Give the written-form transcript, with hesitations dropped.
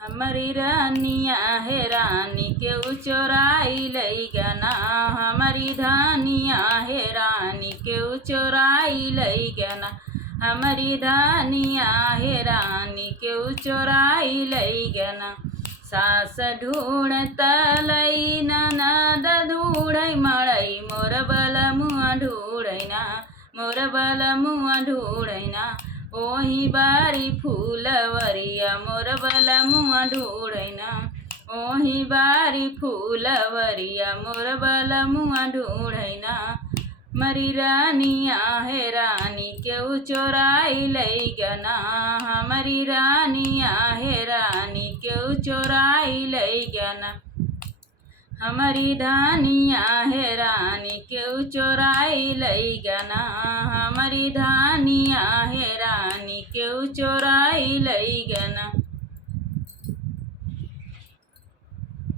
हमारी रानिया है रानी केहू चोराई लई गना। हमारी धानिया है रानी केहू चोराई लई गना। हमारी धानिया है रानी केहू चोराई लई गना। सास ढूंढत लई ननद ढूंढई मड़ई मोर बलमुआ ढूंढैना। मोर बलमुआ ढूंढैना ओही बारी फूलवरिया मोर बलमुआ ढूंढैना। ओही बारी फूलवरिया मोर बलमुआ ढूंढैना। मरी रानिया है रानी केहू चोराई लई गना। हमारी रानिया है रानी केहू चोराई लई गना। हमारी धानिया है रानी केहू चोराई लई गना। हमारी धानिया है रानी केहू चोराई लई गना।